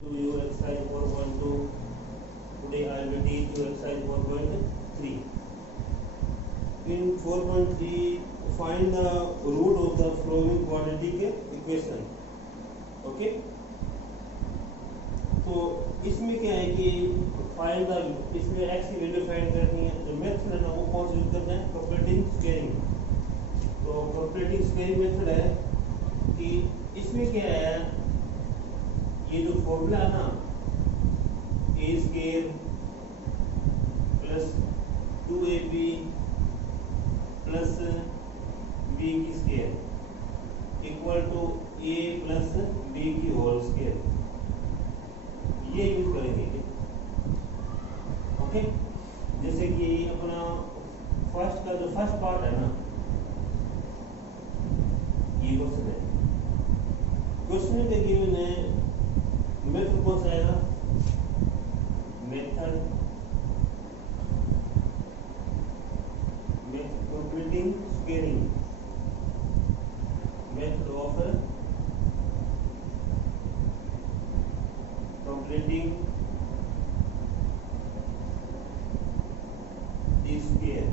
To you exercise 4.2. Today I will teach you exercise 4.3. In 4.3, find the root of the following quadratic equation. Okay. तो इसमें क्या है कि find the इसमें x की value find करनी है। जो मेथड है ना वो कौन सा यूज करना है? Completing squaring. तो कंप्लीटिंग स्क्वायरिंग मेथड है कि इसमें क्या है, ये जो फॉर्मूला है ना A square plus 2ab plus B की square equal to A plus B की होल स्क्वायर, ये यूज करेंगे। ओके, जैसे कि अपना फर्स्ट का जो फर्स्ट पार्ट है ना, ये क्वेश्चन है। क्वेश्चन के गिवन है मेथड कौन सा आएगा? Method completing squaring, method of completing the square,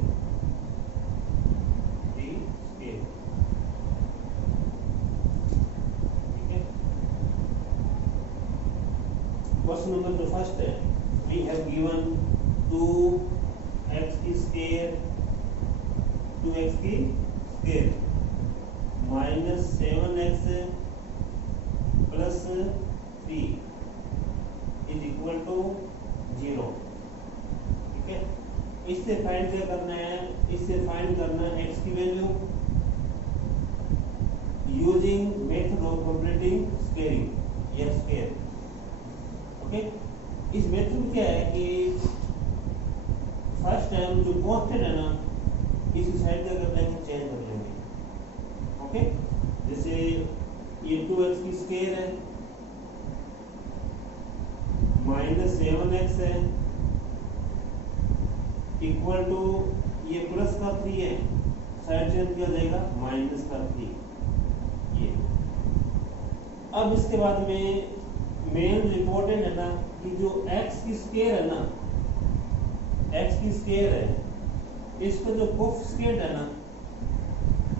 question number जो फर्स्ट है, वी हैव गिवन 2x की square minus 7x plus 3 is equal to 0। ठीक है, इससे फाइंड क्या करना है? इससे फाइंड करना है x की value using method of completing squaring या स्क्वायर। ओके, इस मेथड में क्या है कि फर्स्ट टाइम जो कांस्टेंट है ना, इसी साइड का कर लेंगे, चेंज कर लेंगे। ओके, जैसे ये 2x की स्क्वायर है माइनस 7x है इक्वल टू ये प्लस का 3 है, साइड चेंज किया जाएगा माइनस का 3। ये अब इसके बाद में मेन इंपॉर्टेंट है ना कि जो x की स्क्वायर है ना, x की स्क्वायर है, इसका जो कोएफिशिएंट है ना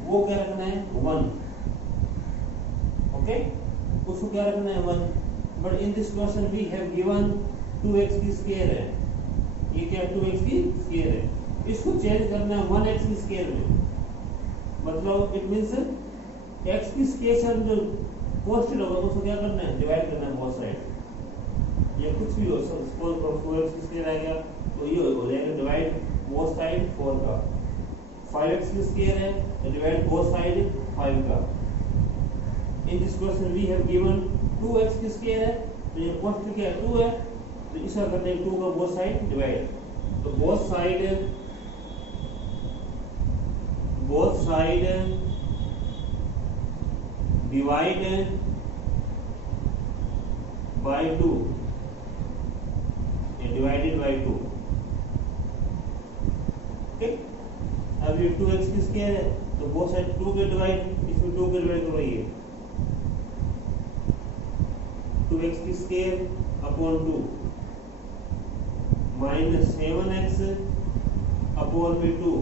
वो क्या रखना है? 1। ओके, उसको क्या रखना है? 1। But in this question we have given 2x की स्क्वायर है, ये क्या 2x की स्क्वायर है, इसको चेंज करना है 1x की स्क्वायर में। मतलब इट मींस x की स्क्वायर जो कांस्टेंट होगा उसको क्या करना है? डिवाइड करना है बोथ साइड। ये कुछ भी हो, सपोज 4x की स्क्वायर आ गया तो ये हो जाएगा डिवाइड बोथ साइड 4 का। 5x की स्क्वायर है तो डिवाइड बोथ साइड 5 का। In this question we have given 2x की स्क्वायर है, तो ये कांस्टेंट क्या है? 2 है, तो इसका करते हैं 2 का बोथ साइड डिवाइड। तो both side divide by 2, divided by 2। ठीक, अब ये 2x की स्क्वायर है तो बोथ साइड 2 के डिवाइड, इसमें 2 के डिवाइड करो, ये 2x की square upon 2 minus 7x upon में 2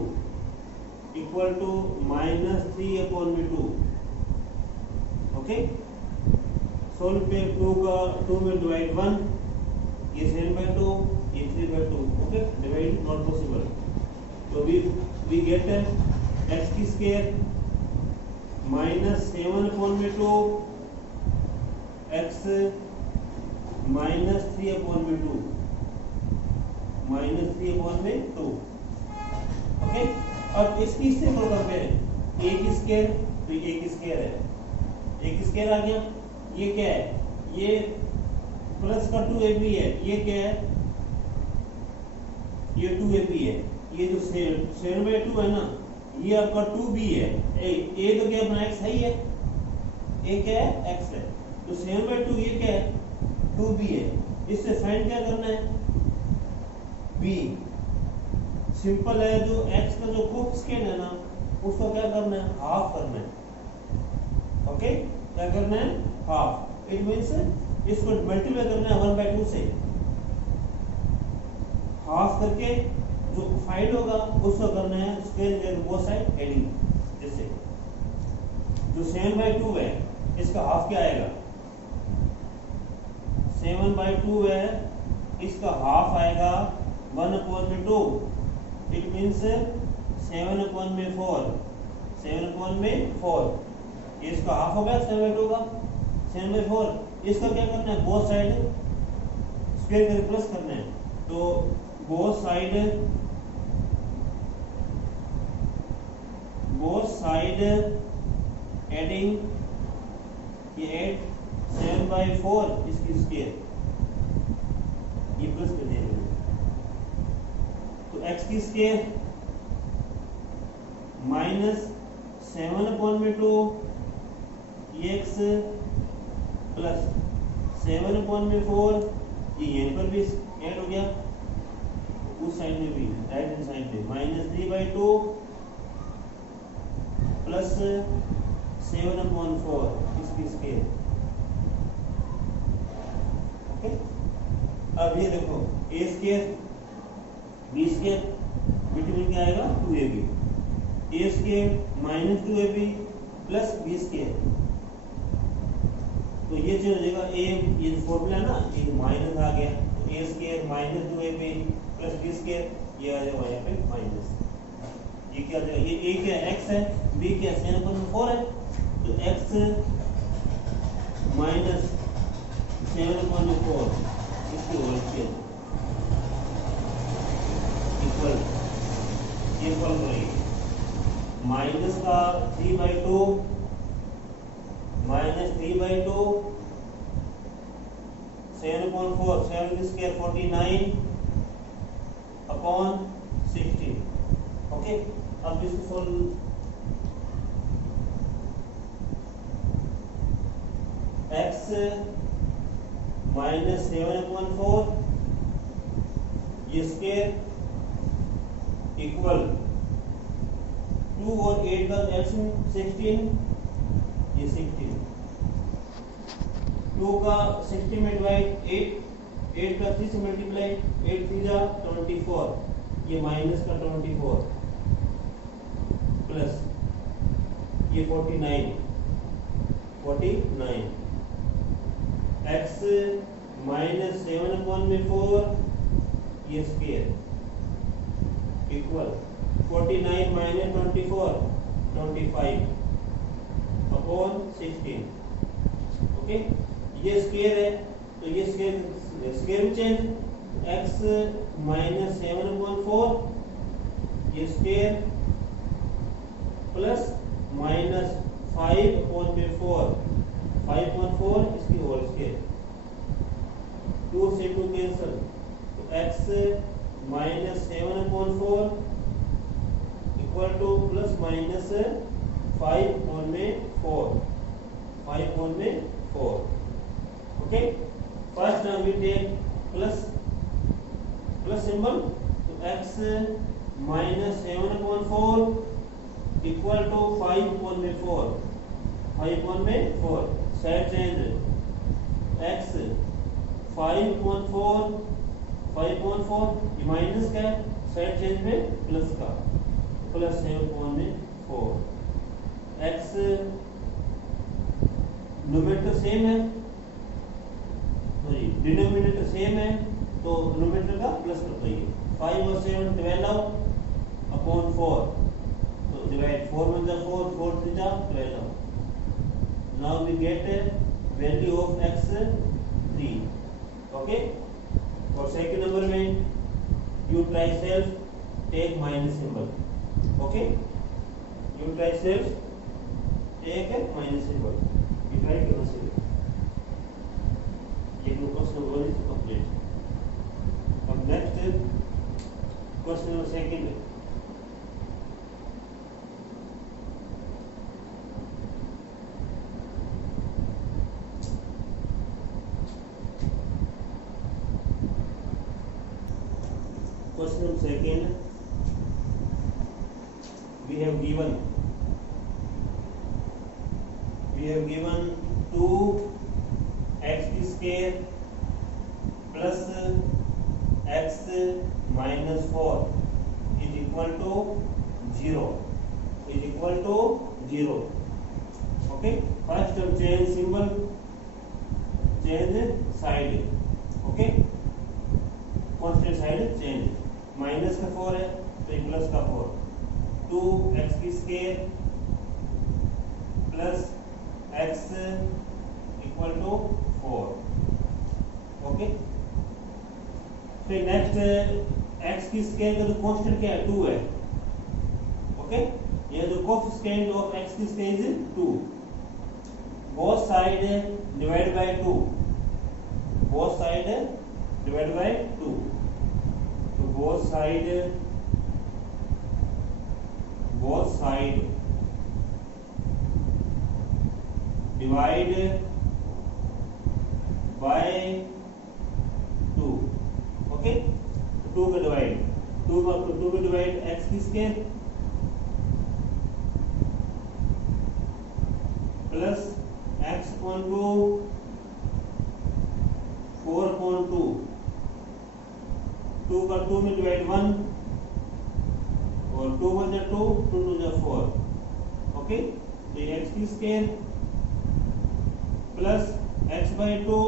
इक्वल टू माइनस 3 अपॉन में 2। ओके, सोल्व पे 2 में डिवाइड 1, ये 7/2, ये 3/2। Okay, divide not possible. तो वी गेट x की स्क्वायर माइनस 7 अपॉन में 2 x माइनस 3 अपॉन में 2 माइनस 3 अपॉन में 2। ओके, अब इसकी इससे कंपेयर a की स्क्वायर, तो a की स्क्वायर है, a की स्क्वायर आ गया। ये क्या है? ये प्लस का 2ab है, ये क्या है? ये 2ab है। ये जो 7/2 है ना, ये आपका 2b है। a तो क्या अपना x है ही है, a क्या है? x है। तो 7/2 ये क्या है? 2b है। इससे फाइंड क्या करना है? b। सिंपल है, जो x का जो कोएफिशिएंट है ना उसको क्या करना है? हाफ करना है। ओके, क्या करना है? हाफ। इट मीन्स इसको मल्टीप्लाई करना है 1/2 से, हाफ करके जो फाइंड होगा उसको करना है स्क्वायर करके बोथ साइड एडिंग। जैसे जो 7/2 है इसका हाफ क्या आएगा, 7/2 है इसका हाफ आएगा 1/2, इट मीन्स 7/4, 7/4 ये इसका हाफ हो गया 7/2 का, 7/4 इसका क्या करना है बोथ साइड स्क्वायर करके प्लस करना है, तो बोथ साइड एडिंग, ये एड 7/4 इसकी स्क्वायर, ये प्लस कर देंगे, तो x की स्क्वायर माइनस 7/2 ये x प्लस 7/4 ये यहाँ पर भी ऐड हो गया, उस साइड में भी राइट हैंड साइड में -3/2 प्लस 7/4 इसकी स्क्वायर। ओके, अब ये देखो a square b square between क्या आएगा 2ab, a square -2ab plus b square, तो ये चेंज हो जाएगा, a ये फॉर्मूला ना ये माइनस आ गया, तो a square -2ab plus b square ये आ जाएगा यहाँ पे माइनस, ये क्या आ जाएगा, ये a क्या x है, b क्या 7/4 है, तो x माइनस 7/4 इसकी होल स्क्वायर इक्वल, ये फॉर्म करेंगे माइनस का 3/2 -3/2 7/4 7 की स्क्वायर 49 अपॉन 16। ओके, अब इसको सोल्व, x माइनस 7/4 ये स्क्वायर इक्वल 2 और 8 का एलसीएम 16, ये 16, 2 का 16 में डिवाइड 8 का 3 से मल्टीप्लाई 8 3 जा 24, ये माइनस का 24 प्लस ये 49 x माइनस 7/4 ये square equal 49 minus 24 25 upon 16। Okay, ये स्क्वायर है तो ये स्क्वायर में चेंज, x माइनस 7/4 ये स्क्वायर प्लस माइनस 5/4 इसकी होल स्क्वायर, 2 से 2 कैंसिल, तो x minus 7/4 equal to plus minus 5/4 okay, first term we take plus symbol, तो x minus 7/4 equal to 5/4 side change, x 5/4 ये माइनस का side change में plus का, plus 7/4 x numerator same है, denominator same है, तो numerator का plus कर दीजिए, 5 और 7 12 अपॉन 4, तो डिवाइड 4 1 जा 4 4 3 जा 12, now we get value of x 3। Okay, और सेकंड नंबर में you try self take minus symbol, okay, you try self take minus symbol, you try करना चाहिए, ये क्वेश्चन नंबर 1 इज कंप्लीट। अब नेक्स्ट क्वेश्चन नंबर सेकंड है, question second we have given 2x square plus x minus 4 is equal to 0 is equal to 0. Okay, first हम change symbol, change side. Okay, constant side change. Minus का 4 है तो ये plus का 4. 2x की square plus x equal to 4. Okay, फिर next x की square का जो कांस्टेंट क्या है 2 है. ओके, ये जो कोएफिशिएंट ऑफ x की square is 2. Both side divide by 2. Both side divide by 2. तो both side divide by 2. Okay, 2 का डिवाइड x की square plus x upon 2 4 upon 2. 2 का 2 में डिवाइड 1 और 2 1 जा 2 2 2 जा 4. ओके, तो ये x की square plus x by 2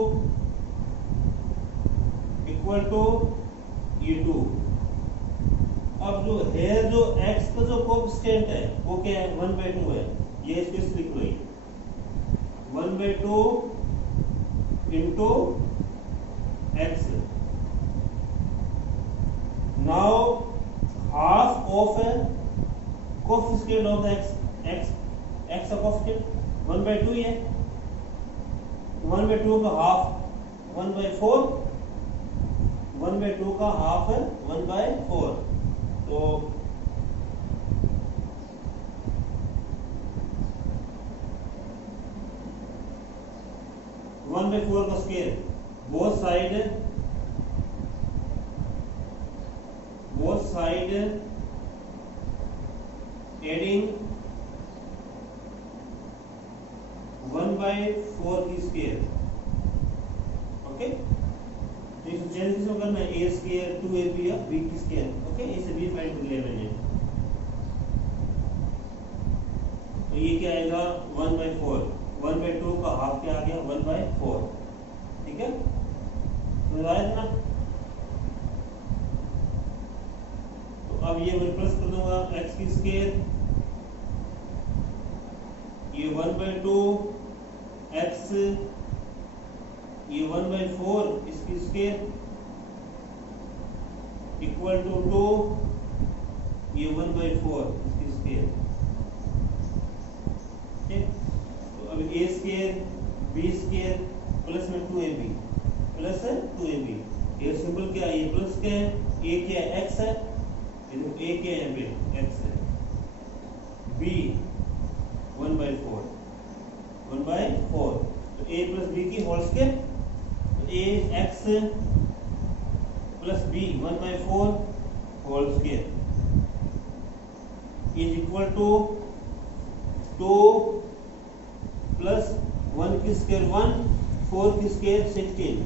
equal to ये 2. अब जो है जो x का जो कोएफिशिएंट है वो क्या है 1/2 है. ये इसके लिख लो 1/2 into x. Now half of a coefficient of the x का coefficient 1/2 ही है. 1/2 का हाफ 1/4. 1/2 का हाफ है 1/4. तो 1/4 का स्केयर. बोथ साइड एडिंग 1/4 की स्केयर. ओके, तो इसे चेंज किसमें करना है a स्केयर 2ab या b की स्केयर. ओके, इसे b फाइंड कर लिया मैंने. तो ये क्या आएगा 1/4. 1/2 का हाफ क्या आ गया 1/4. ठीक है, तो आया ना. तो अब ये मैं प्लस कर दूंगा x की स्केयर. ये 1/2 x, ये 1/4 इसकी स्केयर इक्वल टू 2 ये 1/4 इसकी स्केयर. ठीक, तो अब a square b square plus में 2ab प्लस 2ab. ये सिंबल क्या है, ये प्लस क्या है, a क्या है x है, a क्या है b x है, b 1/4. तो a प्लस b की होल स्केयर. तो a x plus b 1/4 whole square is equal to 2 plus 1 की स्केयर 1 4 की स्केयर 16.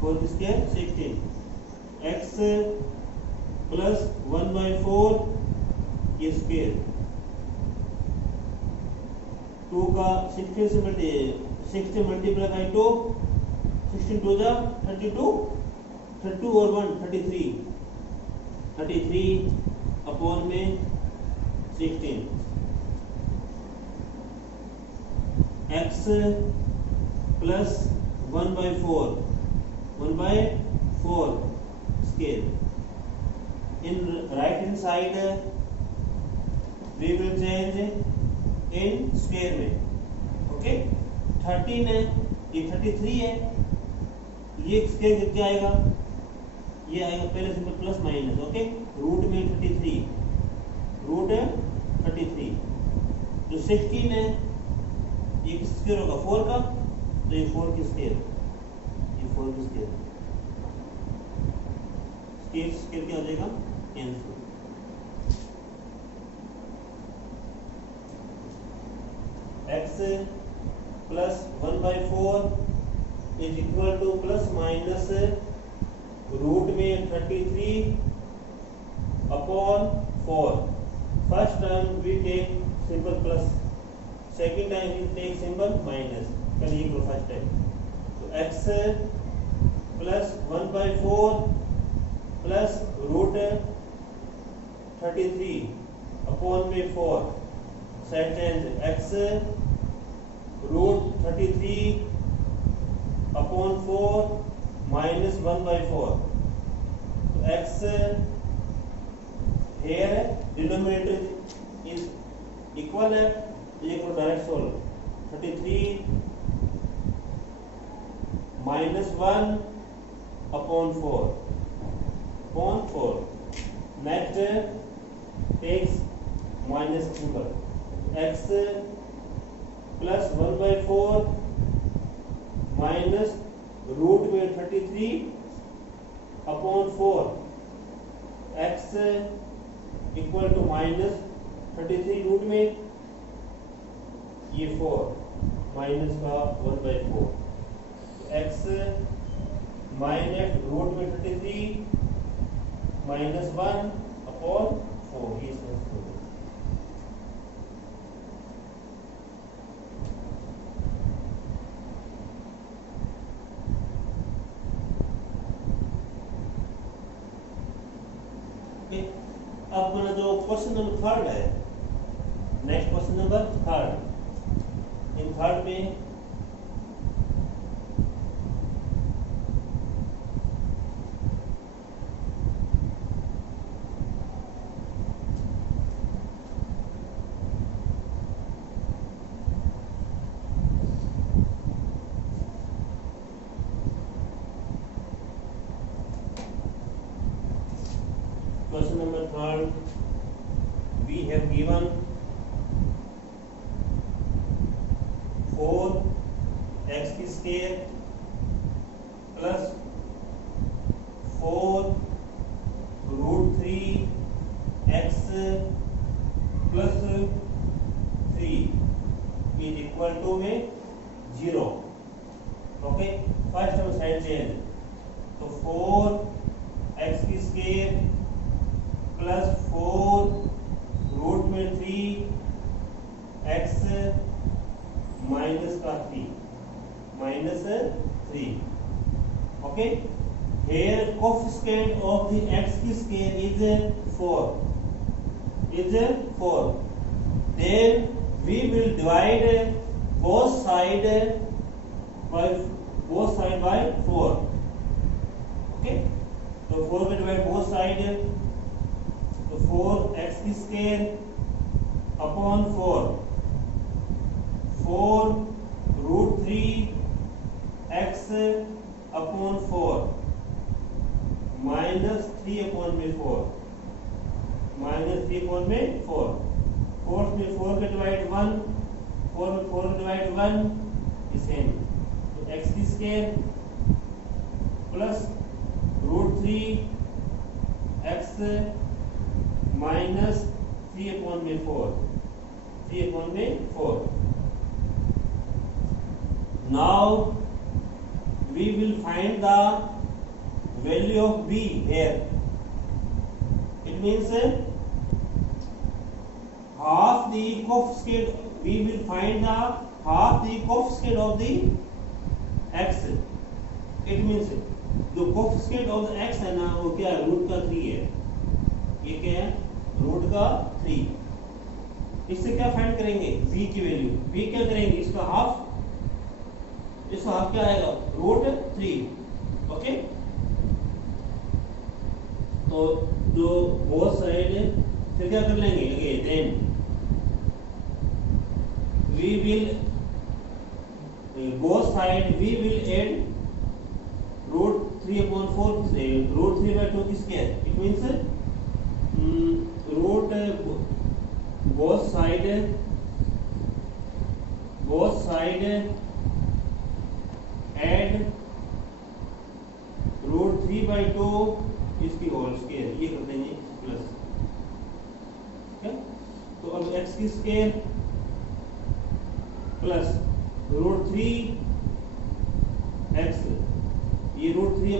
4 की स्केयर 16. x प्लस 1/4 ये स्केयर. 2 का 16 से मल्टीप्लाई बाई 2. 16 2 जा 32. 32 और 1 33. 33 अपॉन में 16. x plus 1/4 square. In right hand side we will change in square में. ओके, 13 है, ये 33 है. ये स्केयर क्या आएगा, ये आएगा पहले symbol plus minus. Okay, root में 33 जो 16 है ये किस स्केयर होगा 4 का. तो ये 4 की स्केयर, ये 4 की स्केयर. स्केयर क्या हो जाएगा cancel. x plus 1/4 is equal to plus minus root में 33 upon 4. First term we take simple plus, second time we take simple minus. चलिए इक्वल फर्स्ट टाइम. तो x plus 1/4 plus root 33 upon में 4. Second x root 33 upon 4 minus 1/4. तो x here denominator is equal है, ये को direct solve. 33 minus 1 upon 4. Next takes minus symbol. x plus 1/4 minus root में 33 upon 4. x equal to minus 33 root में ये 4 minus का 1/4. x minus root में 33 minus 1 upon 4. ये अब मेरा जो क्वेश्चन नंबर 3 है, next question number 3. In third में question number 3 we have given 4x square plus 4 root 3x plus 3 is equal to में 0. ओके, फर्स्ट हम साइड चेंज. तो 4x स्क्वायर प्लस 4 रूट में 3x माइनस का 3 minus 3. Okay, here coefficient of the x square is 4. Then we will divide both side by 4. Okay, तो 4 में divide both side. तो 4x square upon 4 root 3x upon 4 minus 3 upon में 4 minus 3 upon में 4. 4 में 4 का divide 1, 4 में 4 का divide 1 same. तो x square plus root 3x minus 3 upon में 4. Now we will find the value of b here. It means half the coefficient. We will find the half the coefficient of the x. It means जो coefficient of the x है ना, वो क्या है, root का 3 है. ये क्या है, रूट का 3. इससे क्या फाइंड करेंगे, b की वैल्यू. b क्या करेंगे, इसका हाफ क्या आएगा, रूट 3. ओके, तो जो बोथ साइड फिर क्या कर लेंगे, again then we will both side we will add root 3 upon 4 root 3/2 की square. It means root both side add root 3/2 इसकी होल स्क्वायर. ये कर देंगे प्लस. ठीक है, तो अब x की स्क्वायर प्लस रूट 3x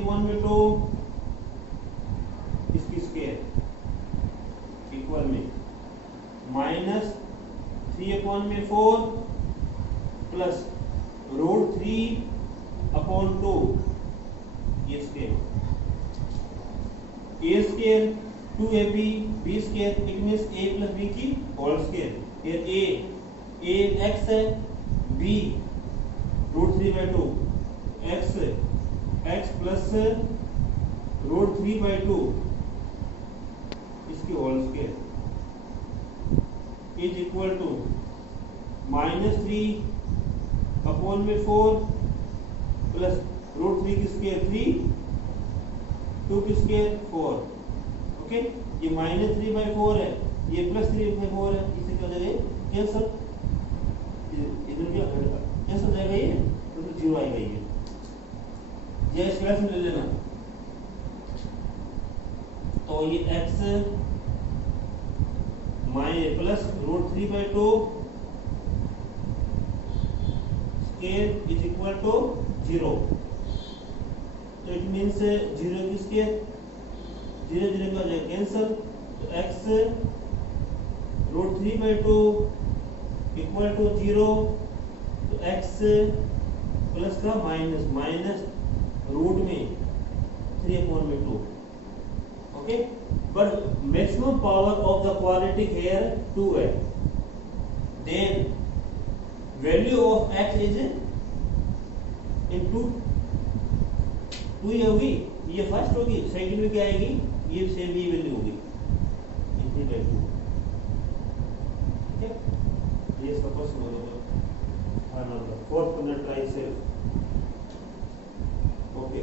3/2 इसकी स्क्वायर इक्वल में माइनस 3/4 प्लस √3/2 ये square a square 2ab b square it means a plus b की होल स्क्वायर। फिर a x है b √3/2 x प्लस √3/2 इसकी whole square is equal to -3/4 plus √3 की square 3 2 की square 4। Okay, ये -3/4 है, ये +3/4 है, इसे क्या हो जाएगा कैंसिल, इधर क्या होगा कैंसिल हो जाएगा, ये तो 0 आएगा। ये स्क्वायर में ले लेना, तो ये x plus √3/2 square is equal to 0। तो इट मीन्स 0 की स्क्वायर 0 0 का हो जाएगा कैंसिल, तो x √3/2 इक्वल टू 0, तो x प्लस का माइनस रूट में 3/2। Okay, but maximum power of the quadratic here 2 है, then value of x is into 2 ही होगी, ये फर्स्ट होगी, सेकंड में क्या आएगी, ये सेम ही वैल्यू होगी 3/2। ठीक है, ये इसका क्वेश्चन होगा। फोर्थ करना ट्राई सेल्फ। ओके।